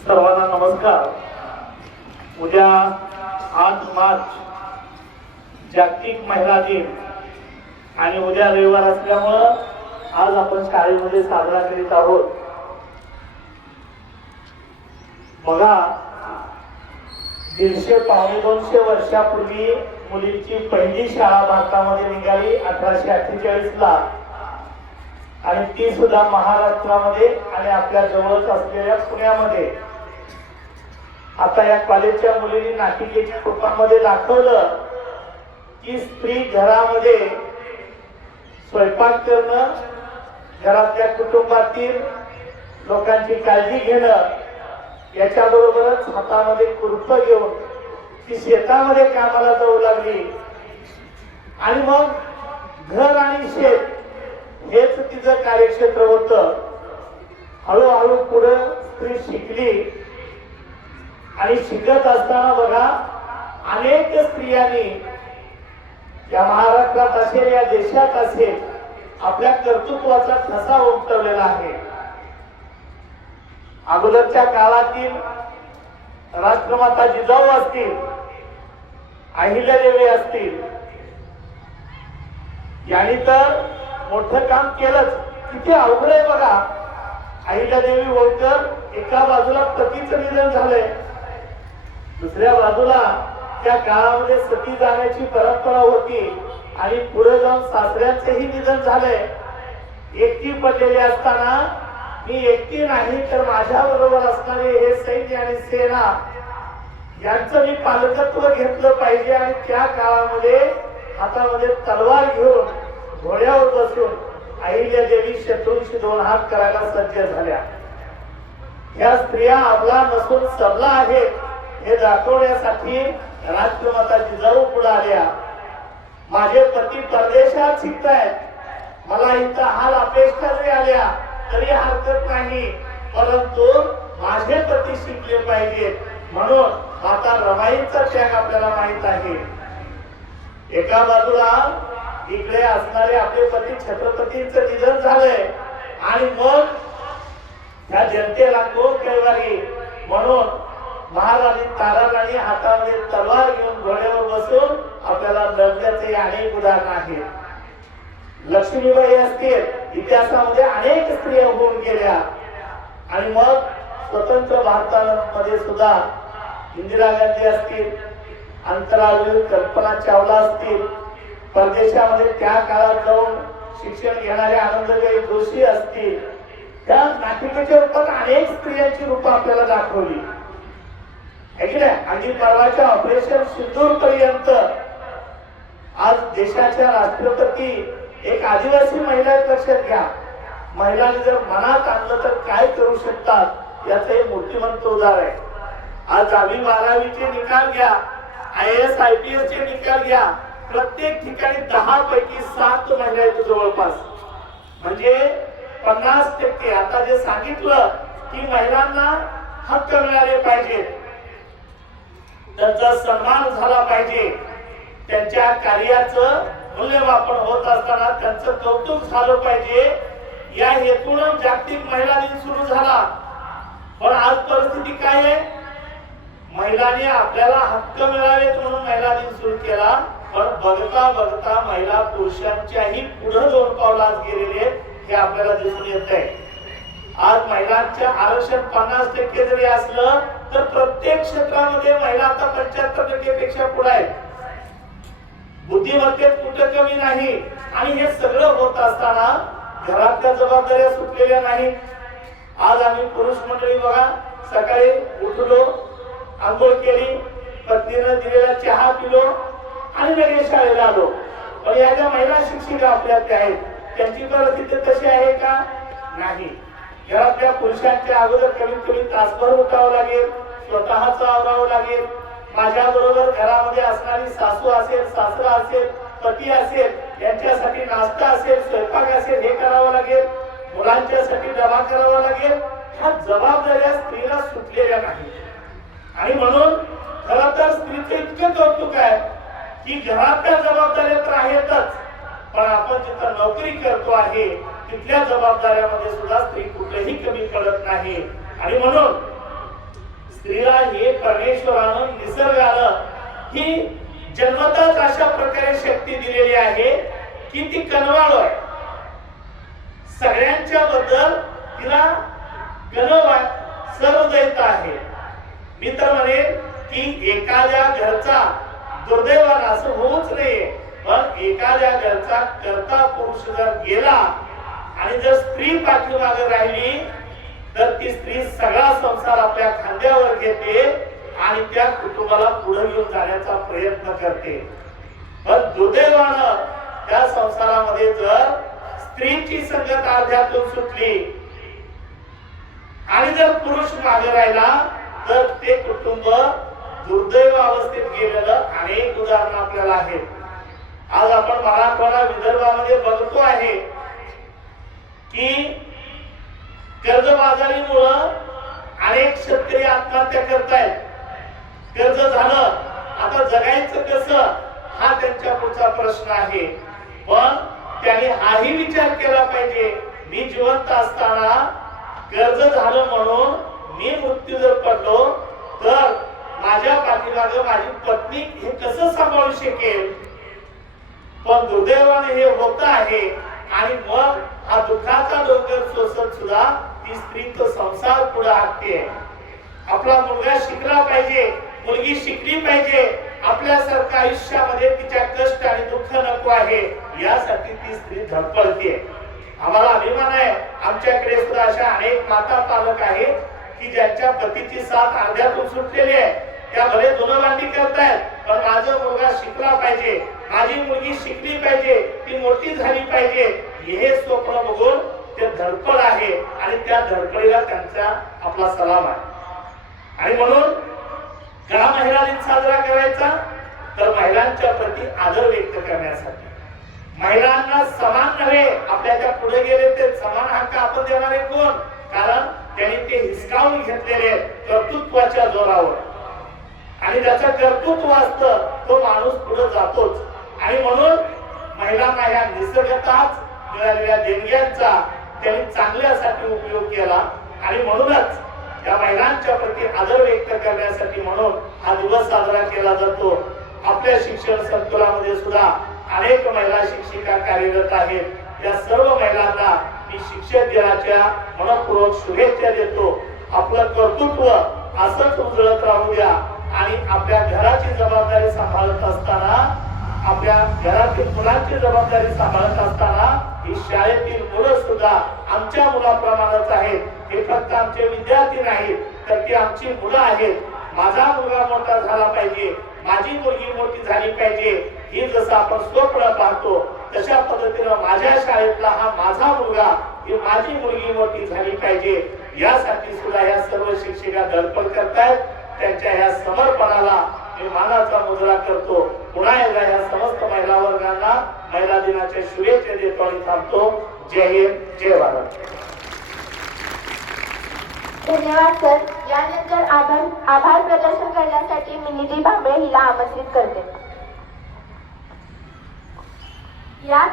सर्वांना नमस्कार। उद्या 8 मार्च जागतिक महिला दिन आणि उद्या रविवार असल्यामुळं आज आपण शाळेमध्ये साजरा करीत आहोत। बघा, 150-200 वर्षापूर्वी मुलींची पहिली शाळा भारतामध्ये निघाली 1848 ला, आणि ती सुद्धा महाराष्ट्रामध्ये आणि आपल्या जवळच असलेल्या पुण्यामध्ये। आता या कॉलेजच्या मुलींनी नाटिकेच्या रूपामध्ये दाखवलं की स्त्री घरामध्ये स्वयंपाक करणं, घरातल्या कुटुंबातील लोकांची काळजी घेणं, याच्याबरोबरच हातामध्ये खुरपं घेऊन ती शेतामध्ये कामाला जाऊ लागली। आणि मग घर आणि शेत हेच तिचं कार्यक्षेत्र होतं। हळूहळू पुढे स्त्री शिकली आणि शिकत असताना बघा, अनेक स्त्रियांनी या महाराष्ट्रात असेल या देशात असेल आपल्या कर्तृत्वाचा ठसा उमटवलेला आहे। अगोदरच्या काळातील राष्ट्रमाता जिजाऊ असतील, अहिल्यादेवी असतील, यांनी तर मोठं काम केलंच। किती अवघड आहे बघा। अहिल्यादेवी होळकर एका बाजूला पतीचं निधन झालंय, दुसऱ्या बाजूला त्या काळामध्ये सती जाण्याची परंपरा होती आणि पुढे जाऊन सासऱ्यांचेही निधन झालंय। एकटी पडलेली असताना मी एकटी नाही तर माझ्या बरोबर असणारे हे सैन्य आणि सेना यांचं मी पालकत्व घेतलं पाहिजे। आणि त्या काळामध्ये हातामध्ये तलवार घेऊन घोड्यावर बसून अहिल्यादेवी शत्रूंशी 2 हात करायला सज्ज झाल्या। या स्त्रिया आपला नसून सबला आहेत हे दाखवण्यासाठी राष्ट्रमाता जिजाऊ पुढे आल्या। माझे पती परदेशात शिकतायत, मला इथं हाल अपेक्षा जरी आल्या तरी हरकत नाही, परंतु माझे पती शिकले पाहिजेत, म्हणून माता रमाईंचा त्याग आपल्याला माहित आहे। एका बाजूला इकडे असणारे आपले पती छत्रपतींचं निधन झालंय आणि मग त्या जनतेला कोण कैवारी, म्हणून महाराणी ताराराणी हातामध्ये तलवार घेऊन घोड्यावर बसून आपल्याला लढण्याचे अनेक उदाहरण आहेत। लक्ष्मीबाई असतील, इतिहासामध्ये अनेक स्त्रिया होऊन गेल्या। आणि मग स्वतंत्र भारतामध्ये सुद्धा इंदिरा गांधी असतील, अंतराळवीर कल्पना चावला असतील, परदेशामध्ये त्या काळात जाऊन शिक्षण घेणारे आनंदबाई जोशी असतील, त्या नाटिकेच्या रूपात अनेक स्त्रियांची रूपं आपल्याला दाखवली। अगदी परवाच्या ऑपरेशन सिंदूर पर्यंत आज देशाच्या राष्ट्रपती एक आदिवासी महिला लक्षात घ्या। महिलांनी जर मनात आणलं तर काय करू शकतात याचं हे मूर्तिमंत उदाहरण आहे। आज 10वी-12वीचे निकाल घ्या, IAS IPS चे निकाल घ्या, प्रत्येक ठिकाणी 10 पैकी 7 महिला आहेत जवळपास, म्हणजे 50%। आता जे सांगितलं की महिलांना हक्क मिळाले पाहिजेत, त्यांचा सन्मान झाला पाहिजे, त्यांच्या कार्याचं मूल्यमापन होत असताना त्यांचं कौतुक झालं पाहिजे, या हेतून जागतिक महिला दिन सुरू झाला। पण आज परिस्थिती काय आहे? महिलांनी आपल्याला हक्क मिळावेत म्हणून महिला दिन सुरू केला, पण बघता बघता महिला पुरुषांच्याही पुढे 2 पावलं आज गेलेले हे आपल्याला दिसून येत आहे। आज महिलांचे आरक्षण 50% जरी असलं तर प्रत्येक क्षेत्रामध्ये महिला आता 75% पेक्षा पुढे आहेत। बुद्धिमत्तेत कुठं कमी नाही। आणि हे सगळं होत असताना घरातल्या जबाबदाऱ्या सुटलेल्या नाहीत। आज आम्ही पुरुष मंडळी बघा, सकाळी उठलो, आंघोळ केली, पत्नीने दिलेला चहा पिलो आणि लगेच शाळेला आलो। पण या ज्या महिला शिक्षिका आपल्याकडे आहेत त्यांची परिस्थिती तशी आहे का? नाही। घरातल्या पुरुषांच्या अगोदर कमीत कमी तासभर उठावं लागेल, स्वतःच आवरावं लागेल, माझ्या बरोबर घरामध्ये असणारी सासू असेल, सासरा असेल, पती असेल, यांच्यासाठी नाश्ता असेल, स्वयंपाक असेल, हे करावं लागेल, मुलांच्यासाठी डबा करावा लागेल। ह्या जबाबदाऱ्या स्त्रीला सुटलेल्या नाही। आणि म्हणून खरं तर स्त्रीचं इतकं कौतुक आहे की घरातल्या जबाबदाऱ्या तर आहेतच, पण आपण जिथं नोकरी करतो आहे तिथल्या जबाबदाऱ्यामध्ये सुद्धा स्त्री कुठेही कमी पडत नाही। आणि म्हणून परमेश्वरानं निसर्गानं ही जन्मताच अशा प्रकारे शक्ती दिलेली आहे की ती कनवाळू आहे. सगळ्यांच्या बद्दल तिला गणव सर्वदैत आहे. मी तर म्हणेन की एखाद्या घरचा दुर्दैवानं असं होऊच नये, पण एखाद्या घरचा कर्ता पुरुष जर गेला आणि जर स्त्री पाठीमागे राहिली तर ती स्त्री सगळा संसार आपल्या खांद्यावर घेते आणि त्या कुटुंबाला पुढे घेऊन जाण्याचा प्रयत्न करते. पण दुर्दैवानं त्या संसारामध्ये जर स्त्रीची संगत अर्ध्यातून सुटली आणि जर पुरुष मागे राहिला तर ते कुटुंब दुर्दैव अवस्थेत गेलेलं अनेक उदाहरणं आपल्याला आहेत. आज आपण मराठवाडा विदर्भामध्ये बघतो आहे की कर्जबाजारीमुळं अनेक शेतकरी आत्महत्या करतायत. कर्ज झालं, आता जगायचं कसं हा त्यांच्या पुढचा प्रश्न आहे. पण त्यांनी हाही विचार केला पाहिजे, मी जिवंत असताना कर्ज झालं म्हणून मी मृत्यू जर पडलो तर माझ्या पाठीमागे माझी पत्नी हे कसं सांभाळू शकेल. पण दुर्दैवाने हे होत आहे आणि मग हा दुःखाचा डोंगर सोसत सुद्धा ती स्त्री तो संसार पुढे आणते. आपला मुलगा शिकला पाहिजे, मुलगी शिकली पाहिजे, आपल्यासारख्या आयुष्यामध्ये तिच्या कष्ट आणि दुःख नको आहे यासाठी ती स्त्री धडपडते. आम्हाला अभिमान आहे, आमच्याकडे सुद्धा अशा अनेक माता पालक आहेत की ज्यांच्या पतीची साथ अर्ध्यातून सुटलेली आहे. त्या भले धुणभांडी करतायत, पण माझा मुलगा शिकला पाहिजे, माझी मुलगी शिकली पाहिजे, ती मोठी झाली पाहिजे हे स्वप्न बघून ते धडपड आहे आणि त्या धडपडीला त्यांचा आपला सलाम आहे. आणि म्हणून का महिला दिन साजरा करायचा तर महिलांच्या प्रती आदर व्यक्त करण्यासाठी. महिलांना समान नव्हे, आपल्या त्या पुढे गेले ते समान हक्क आपण देणारे कोण, कारण त्यांनी ते हिसकावून घेतलेले कर्तृत्वाच्या जोरावर आणि ज्याचं कर्तृत्व असतं तो माणूस पुढे जातोच. आणि म्हणून महिलांना ह्या निसर्गताच मिळालेल्या देणग्यांचा त्यांनी चांगल्यासाठी उपयोग केला आणि म्हणूनच त्या महिलांच्या प्रती आदर व्यक्त करण्यासाठी म्हणून हा दिवस साजरा केला जातो. आपल्या शिक्षण संकुलामध्ये सुद्धा अनेक महिला शिक्षिका कार्यरत आहेत. त्या सर्व महिलांना मी शिक्षक दिनाच्या मनपूर्वक शुभेच्छा देतो. आपलं कर्तृत्व असंच उजळत राहू द्या आणि आपल्या घराची जबाबदारी सांभाळत असताना, आपल्या घरातील मुलांची जबाबदारी सांभाळत असताना ही शाळेतील मुलं सुद्धा आमच्या मुलाप्रमाणेच आहेत. हे फक्त आमचे विद्यार्थी नाहीत तर ती आमची मुलं आहेत. माझा मुलगा मोठा झाला पाहिजे, माझी मुलगी मोठी झाली पाहिजे ही जसं आपण स्वप्न पाहतो तशा पद्धतीनं माझ्या शाळेतला हा माझा मुलगा, ही माझी मुलगी मोठी झाली पाहिजे यासाठी सुद्धा या सर्व शिक्षिका धडपड करतायत. त्यांच्या या समर्पणाला मी मानाचा मुजरा करतो. पुन्हा एकदा या समस्त महिला वर्गांना महिला दिनाच्या शुभेच्छा देतो आणि थांबतो. जय हिंद, जय भारत. धन्यवाद सर. यानंतर आभार प्रदर्शन करण्यासाठी मी निधी भांबळे हिला आमंत्रित करते. या